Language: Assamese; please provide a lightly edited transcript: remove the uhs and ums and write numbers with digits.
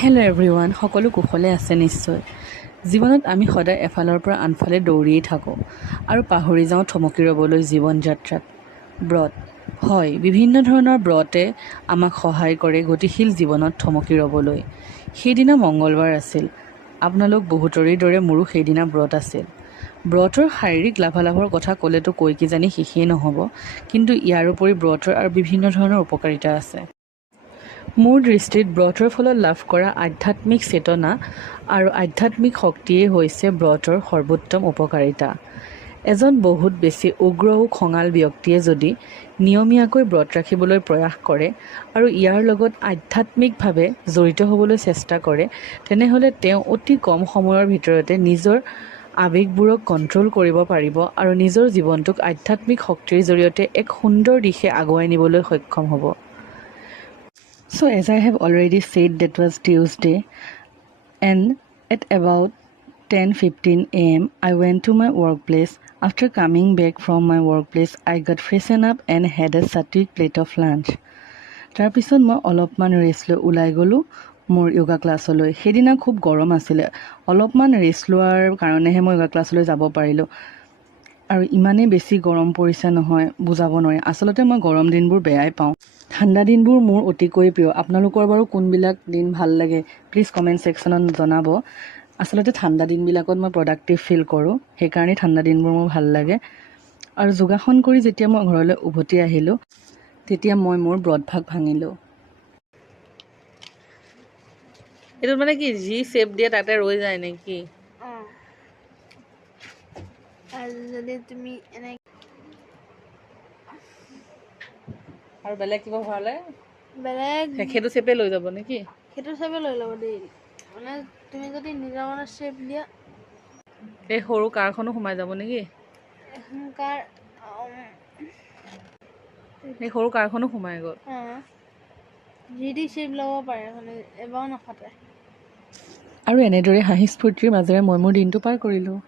হেল্ল' এভৰিৱান, সকলো কুশলে আছে নিশ্চয়। জীৱনত আমি সদায় এফালৰ পৰা আনফালে দৌৰিয়েই থাকোঁ আৰু পাহৰি যাওঁ থমকি ৰ'বলৈ জীৱন যাত্ৰাত। ব্ৰত, হয়, বিভিন্ন ধৰণৰ ব্ৰতে আমাক সহায় কৰে গতিশীল জীৱনত থমকি ৰ'বলৈ। সেইদিনা মঙ্গলবাৰ আছিল। আপোনালোক বহুতৰে দৰে মোৰো সেইদিনা ব্ৰত আছিল। ব্ৰতৰ শাৰীৰিক লাভালাভৰ কথা ক'লেতো কৈ কিজানি শেষেই নহ'ব, কিন্তু ইয়াৰ উপৰি ব্ৰতৰ আৰু বিভিন্ন ধৰণৰ উপকাৰিতা আছে। মোৰ দৃষ্টিত ব্ৰতৰ ফলত লাভ কৰা আধ্যাত্মিক চেতনা আৰু আধ্যাত্মিক শক্তিয়েই হৈছে ব্ৰতৰ সৰ্বোত্তম উপকাৰিতা। এজন বহুত বেছি উগ্ৰ ও খঙাল ব্যক্তিয়ে যদি নিয়মীয়াকৈ ব্ৰত ৰাখিবলৈ প্ৰয়াস কৰে আৰু ইয়াৰ লগত আধ্যাত্মিকভাৱে জড়িত হ'বলৈ চেষ্টা কৰে, তেনেহ'লে তেওঁ অতি কম সময়ৰ ভিতৰতে নিজৰ আৱেগবোৰক কণ্ট্ৰল কৰিব পাৰিব আৰু নিজৰ জীৱনটোক আধ্যাত্মিক শক্তিৰ জৰিয়তে এক সুন্দৰ দিশে আগুৱাই নিবলৈ সক্ষম হ'ব। So as I have already said, that was Tuesday, and at about 10:15 a.m. I went to my workplace. After coming back from my workplace, I got freshened up and had a sattvic plate of lunch. তাৰপিছত মই অলপমান ৰেষ্ট লৈ ওলাই গ'লোঁ মোৰ য়োগা ক্লাছলৈ। সেইদিনা খুব গৰম আছিলে, অলপমান ৰেষ্ট লোৱাৰ কাৰণেহে মই য়োগা ক্লাছলৈ যাব পাৰিলোঁ। আৰু ইমানেই বেছি গৰম পৰিছে নহয়, বুজাব নোৱাৰি। আচলতে মই গৰম দিনবোৰ বেয়াই পাওঁ। ঠাণ্ডা দিনবোৰ মোৰ অতিকৈ প্ৰিয়। আপোনালোকৰ বাৰু কোনবিলাক দিন ভাল লাগে প্লিজ কমেণ্ট ছেকশ্যনত জনাব। আচলতে ঠাণ্ডা দিনবিলাকত মই প্ৰডাক্টিভ ফিল কৰোঁ, সেইকাৰণে ঠাণ্ডা দিনবোৰ মোৰ ভাল লাগে। আৰু যোগাসন কৰি যেতিয়া মই ঘৰলৈ উভতি আহিলোঁ, তেতিয়া মই মোৰ ব্ৰতভাগ ভাঙিলোঁ। এইটো মানে কি যি শেপ দিয়ে তাতে ৰৈ যায় নেকি? আৰু যদি তুমি এনে আৰু বেলেগ কিবা ভৰালে বেলেগ সেইটো শেপে লৈ যাব নেকি? সেইটো চেপে লৈ ল'ব দেই। মানে তুমি যদি নিজৰ মনে চেপ দিয়া, এই সৰু কাৰখনো সোমাই যাব নেকি? এখনকাৰ এই সৰু কাৰখনো সোমাই গ'ল। যি দি চেপ ল'ব পাৰে, মানে এবাৰো নাফাটে। আৰু এনেদৰে হাঁহি স্ফূৰ্তিৰ মাজেৰে মই মোৰ দিনটো পাৰ কৰিলোঁ।